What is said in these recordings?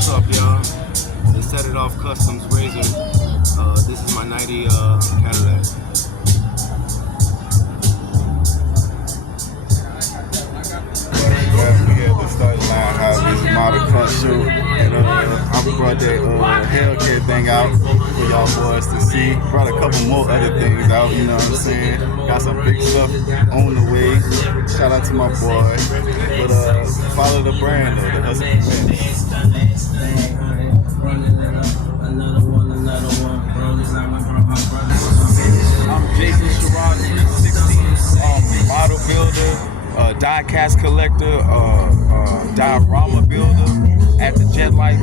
What's up, y'all? The Set It Off Customs Razor. This is my 90 Cadillac. We had the StartinglineHobbies Model Car Show, and I brought that Hellcat thing out for y'all boys to see. Brought a couple more other things out, you know what I'm saying? Got some big stuff on the way. Shout out to my boy. But follow the brand though, the Hustle I'm Jason Sherrod, 360, model builder, die cast collector, diorama builder at the Jet Life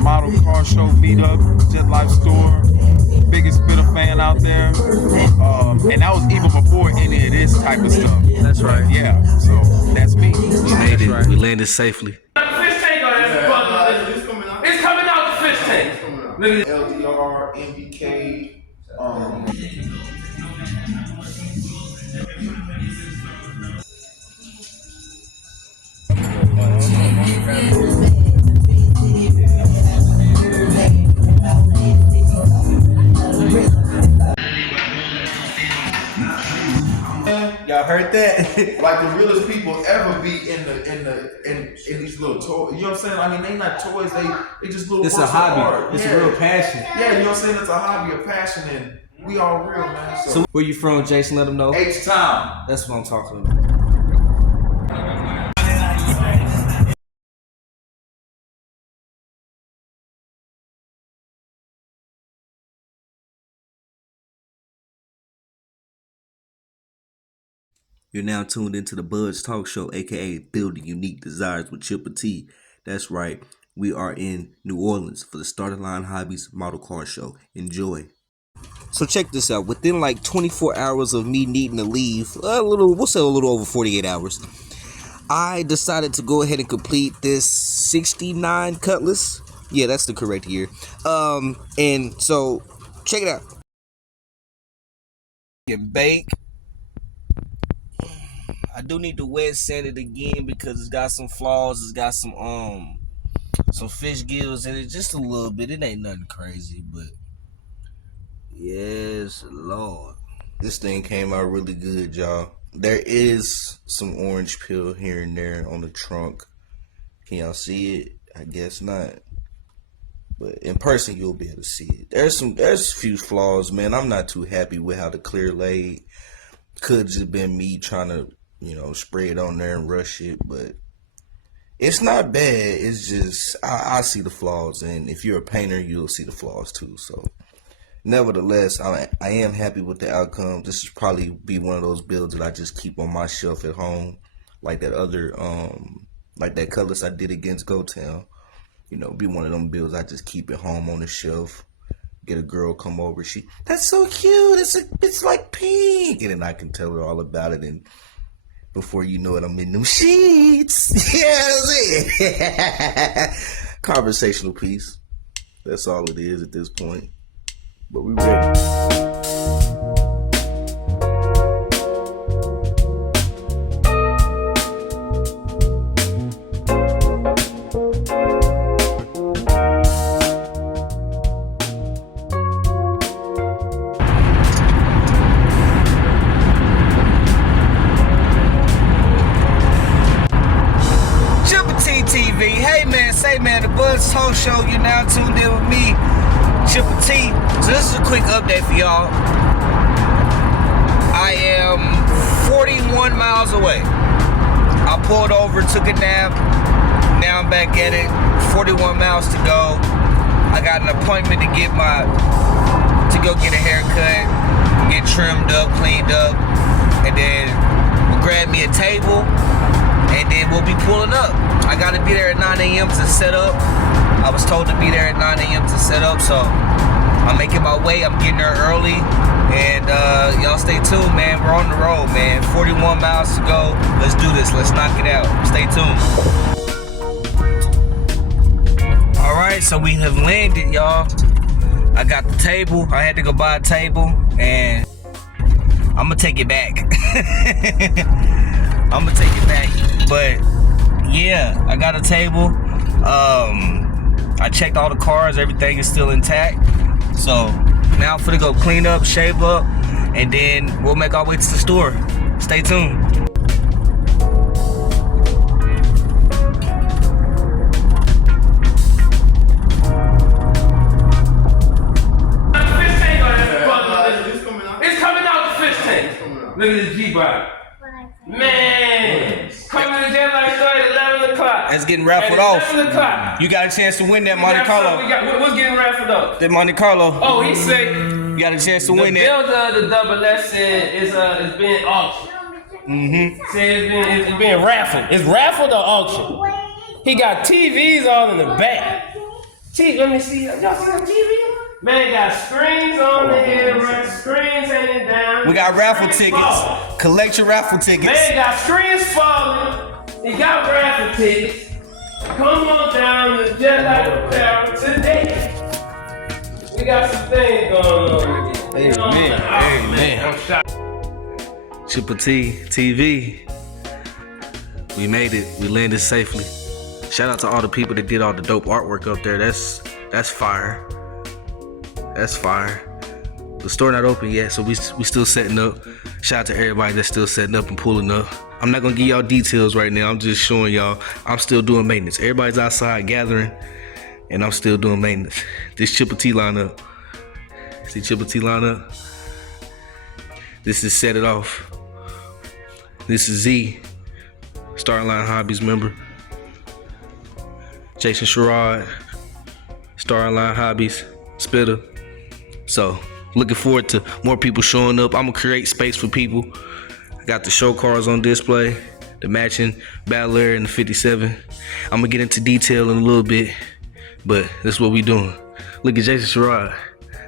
Model Car Show meetup, Jet Life store. Biggest Spitta fan out there. And that was even before any of this type of stuff. That's right. Yeah, so that's me. We made it. Right. We landed safely. The fish tank on that. It's coming out the fish tank. LDR, MBK, Y'all heard that? like the realest people ever be in these little toys. You know what I'm saying? I mean, they not toys. They just little. It's a hobby. It's a real passion. Yeah, you know what I'm saying? It's a hobby, a passion, and we all real, man. So where you from, Jason? Let them know. H-Town. That's what I'm talking about. You're now tuned into the Buzz Talk Show, aka Building Unique Desires with Chipper T. That's right, we are in New Orleans for the StartinglineHobbies Model Car Show. Enjoy. So check this out. Within like 24 hours of me needing to leave, we'll say a little over 48 hours, I decided to go ahead and complete this 69 Cutlass. Yeah, that's the correct year. And so check it out. Get bake. I do need to wet sand it again because it's got some flaws. It's got some fish gills in it, just a little bit. It ain't nothing crazy, but yes, Lord, this thing came out really good, y'all. There is some orange peel here and there on the trunk. Can y'all see it? I guess not, but in person you'll be able to see it. There's a few flaws, man. I'm not too happy with how the clear laid. Could just been me trying to, you know, spray it on there and rush it, but it's not bad. It's just I see the flaws, and if you're a painter, you'll see the flaws too. So nevertheless, I am happy with the outcome. This should probably be one of those builds that I just keep on my shelf at home, like that other like that Cutlass I did against GoTown. You know, be one of them builds I just keep at home on the shelf. Get a girl come over, that's so cute, it's like pink, and then I can tell her all about it, and before you know it, I'm in them sheets. Yeah, that's it. Conversational piece. That's all it is at this point. But we ready. The Buzz Talk Show, you're now tuned in with me, Chipper T. So this is a quick update for y'all. I am 41 miles away. I pulled over, took a nap. Now I'm back at it. 41 miles to go. I got an appointment to go get a haircut, get trimmed up, cleaned up, and then we'll grab me a table, and then we'll be pulling up. I gotta be there at 9 a.m. to set up. I was told to be there at 9 a.m. to set up, so I'm making my way. I'm getting there early, and y'all stay tuned, man. We're on the road, man. 41 miles to go. Let's do this. Let's knock it out. Stay tuned. All right, so we have landed, y'all. I got the table. I had to go buy a table, and I'm gonna take it back. I'm gonna take it back, but yeah, I got a table. I checked all the cars, everything is still intact. So now I'm finna go clean up, shave up, and then we'll make our way to the store. Stay tuned. It's coming out the fish tank. Look at the G-Bot. Man, coming to the jet like so at 11 o'clock. That's getting raffled off. 11 o'clock. You got a chance to win that Monte Carlo. What's getting raffled up? That Monte Carlo. Oh, he said You got a chance to win the that. builder of the double S said it's being auctioned. Said it's being raffled. It's raffled or auctioned? He got TVs all in the back. Let me see. Y'all see the TV? Man, got screens on the head, right? Screens hanging down. We got raffle Screens tickets. falling. Collect your raffle tickets. Man, got screens falling. He got raffle tickets. Come on down to Jet Life Apparel today. We got some things going on here. Amen. Amen. I'm shocked. Chipper T TV. We made it. We landed safely. Shout out to all the people that did all the dope artwork up there. That's fire. That's fire. The store not open yet, so we still setting up. Shout out to everybody that's still setting up and pulling up. I'm not gonna give y'all details right now. I'm just showing y'all I'm still doing maintenance. Everybody's outside gathering, and I'm still doing maintenance. This Chipper T lineup. See Chipper T lineup? This is Set It Off. This is Z, StartinglineHobbies member. Jason Sherrod, StartinglineHobbies, Spitta. So, looking forward to more people showing up. I'm gonna create space for people. I got the show cars on display, the matching Battle Air and the 57. I'm gonna get into detail in a little bit, but that's what we doing. Look at Jason Sherrod.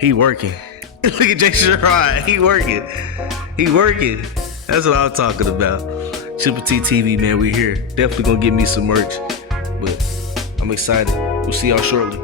He working. Look at Jason Sherrod. He working. He working. That's what I'm talking about. Chipper T TV, man, we here. Definitely gonna get me some merch, but I'm excited. We'll see y'all shortly.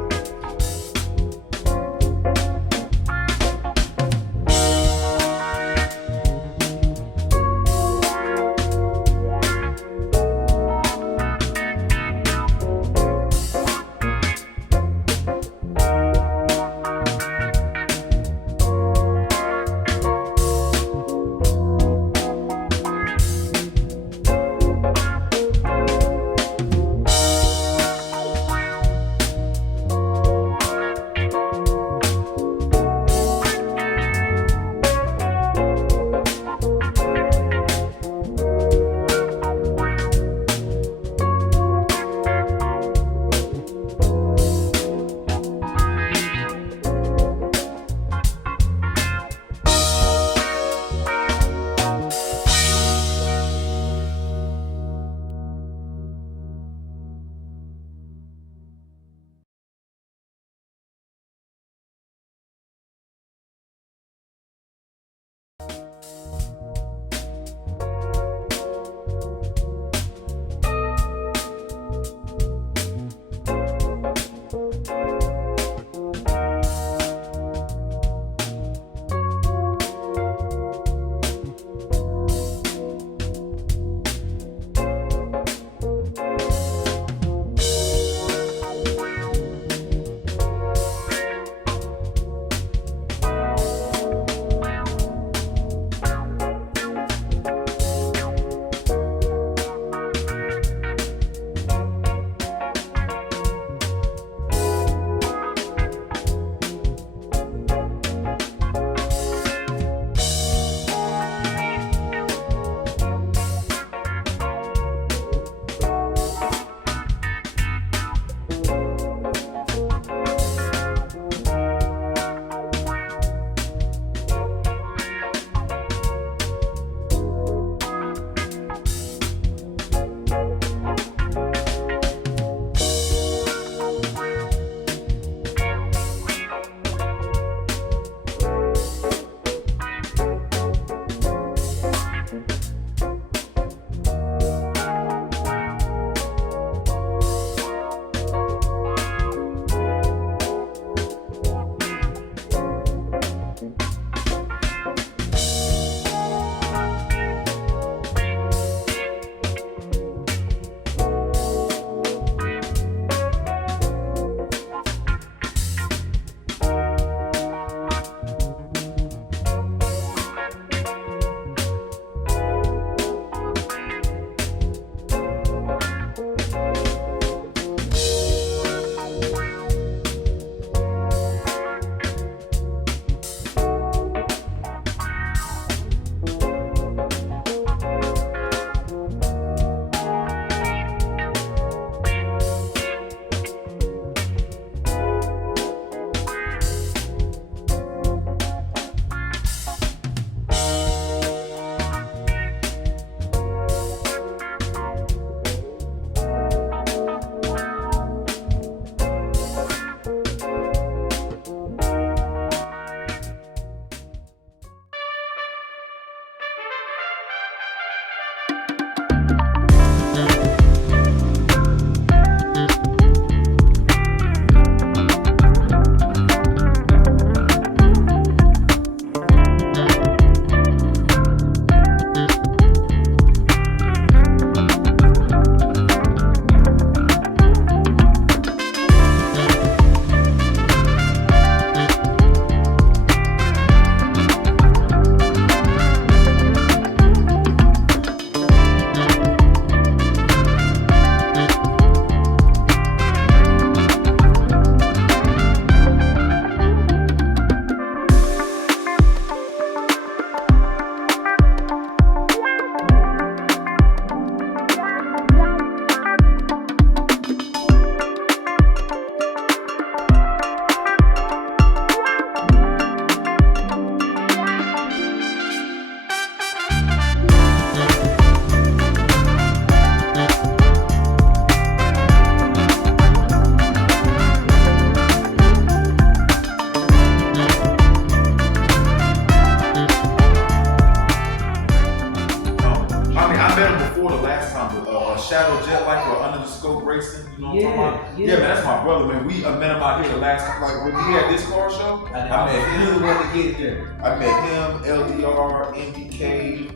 Yeah, man, that's my brother, man. We met him out here the last time, like when he had this car show. I met him. to get there. I met him, LDR, MDK,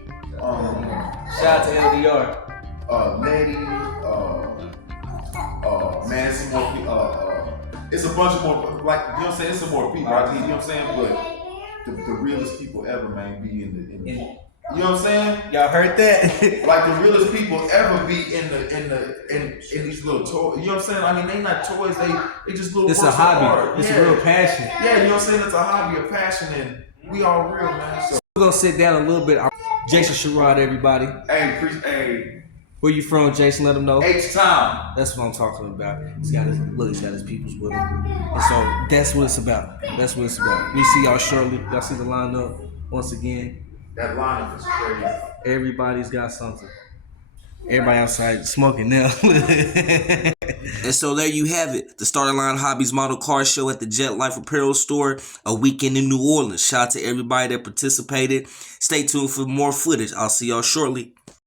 Shout out to LDR. Letty, man, it's some more people, it's a bunch of more, like, you know what I'm saying, it's some more people out here, you know what I'm saying, but the realest people ever, man, be in the you know what I'm saying? Y'all heard that? Like the realest people ever be in these little toys. You know what I'm saying? I mean, they not toys. They just little. It's works a hobby. of art. It's Yeah. a real passion. Yeah, you know what I'm saying? It's a hobby, a passion, and we all real, man. So We're gonna sit down a little bit. Jason Sherrod, everybody. hey, Where you from, Jason? Let them know. H-Town. That's what I'm talking about. He's got his peoples with him. And so that's what it's about. That's what it's about. We see y'all shortly. Y'all see the lineup once again. That lineup is crazy. Everybody's got something. Everybody outside smoking now. And so there you have it, the Starting Line Hobbies Model Car Show at the Jet Life Apparel Store, a weekend in New Orleans. Shout out to everybody that participated. Stay tuned for more footage. I'll see y'all shortly.